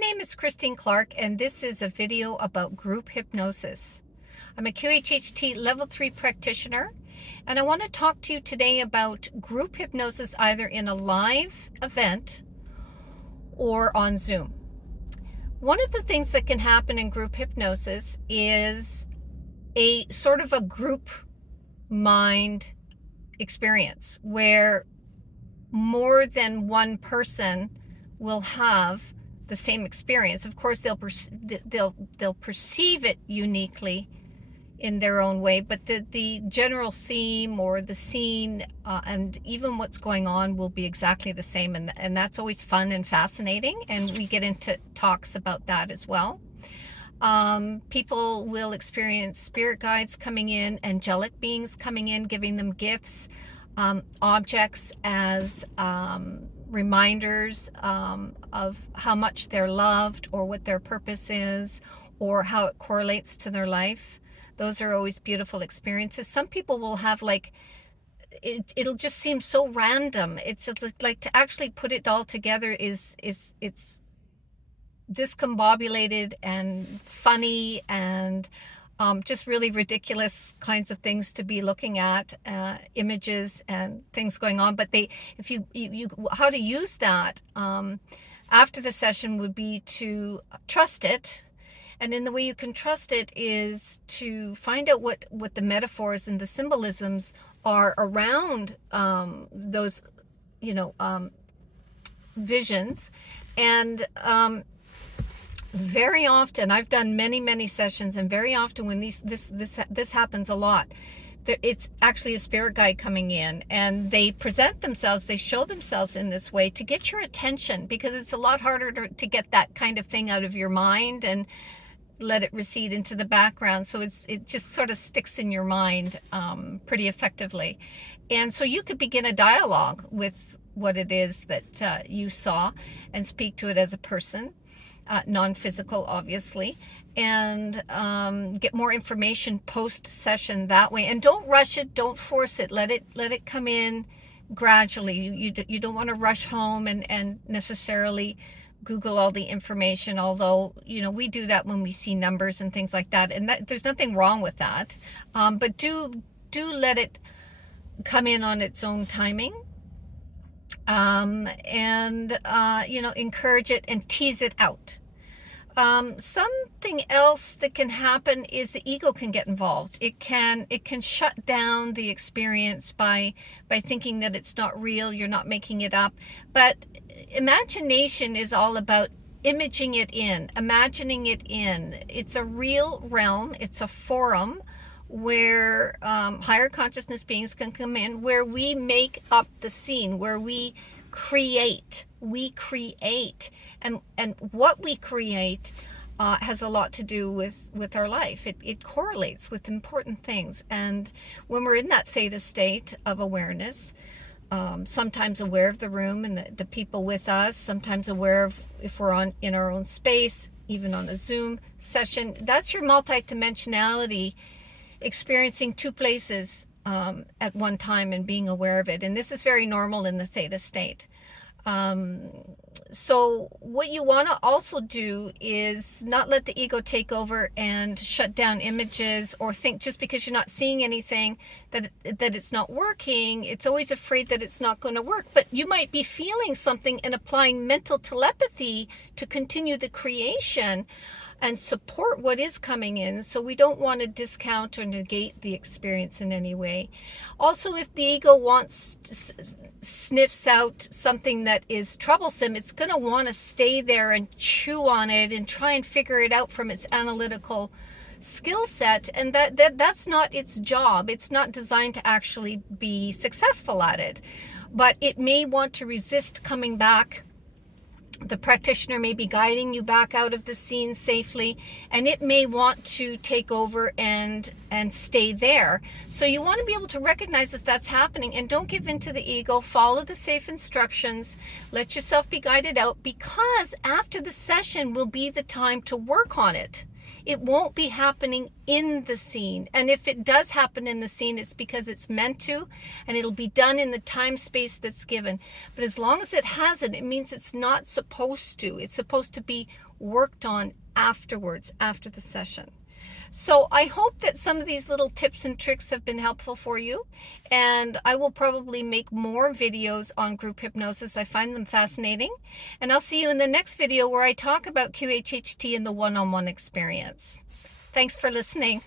name is Christine Clark, and this is a video about group hypnosis. I'm a QHHT Level 3 practitioner, and I want to talk to you today about group hypnosis either in a live event or on Zoom. One of the things that can happen in group hypnosis is a sort of a group mind experience where more than one person will have the same experience. Of course, they'll perceive it uniquely in their own way, but the general theme or the scene and even what's going on will be exactly the same, and that's always fun and fascinating, and we get into talks about that as well. People will experience spirit guides coming in, angelic beings coming in, giving them gifts, objects as reminders of how much they're loved or what their purpose is or how it correlates to their life. Those are always beautiful experiences. Some people will have it'll just seem so random. It's just like to actually put it all together it's discombobulated and funny and just really ridiculous kinds of things to be looking at, images and things going on. But if you how to use that after the session would be to trust it. And in the way you can trust it is to find out what the metaphors and the symbolisms are around those, visions. And very often, I've done many sessions, and very often when this happens a lot, it's actually a spirit guide coming in, and they present themselves, they show themselves in this way to get your attention, because it's a lot harder to get that kind of thing out of your mind and let it recede into the background. So it just sort of sticks in your mind pretty effectively. And so you could begin a dialogue with what it is that you saw and speak to it as a person. Non-physical, obviously, and get more information post-session that way. And don't rush it, don't force it. Let it come in gradually. You don't want to rush home and necessarily Google all the information, although we do that when we see numbers and things like that, and there's nothing wrong with that. But do let it come in on its own timing. Encourage it and tease it out. Something else that can happen is the ego can get involved. It can shut down the experience by thinking that it's not real, you're not making it up. But imagination is all about imaging it in, imagining it in. It's a real realm, it's a forum where higher consciousness beings can come in, where we make up the scene, where we create, and what we create has a lot to do with our life. It correlates with important things, and when we're in that theta state of awareness, sometimes aware of the room and the people with us, sometimes aware of if we're in our own space, even on a Zoom session. That's your multidimensionality, experiencing two places at one time and being aware of it. And this is very normal in the theta state. So what you want to also do is not let the ego take over and shut down images, or think just because you're not seeing anything that it's not working. It's always afraid that it's not going to work, but you might be feeling something and applying mental telepathy to continue the creation and support what is coming in. So we don't want to discount or negate the experience in any way. Also, if the ego sniffs out something that is troublesome, it's going to want to stay there and chew on it and try and figure it out from its analytical skill set, and that's not its job. It's not designed to actually be successful at it, but it may want to resist coming back. The practitioner may be guiding you back out of the scene safely, and it may want to take over and stay there. So you want to be able to recognize if that's happening, and don't give in to the ego. Follow the safe instructions. Let yourself be guided out, because after the session will be the time to work on it. It won't be happening in the scene. And if it does happen in the scene, it's because it's meant to, and it'll be done in the time space that's given. But as long as it hasn't, it means it's not supposed to. It's supposed to be worked on afterwards, after the session. So I hope that some of these little tips and tricks have been helpful for you, and I will probably make more videos on group hypnosis. I find them fascinating, and I'll see you in the next video where I talk about QHHT and the one-on-one experience. Thanks for listening.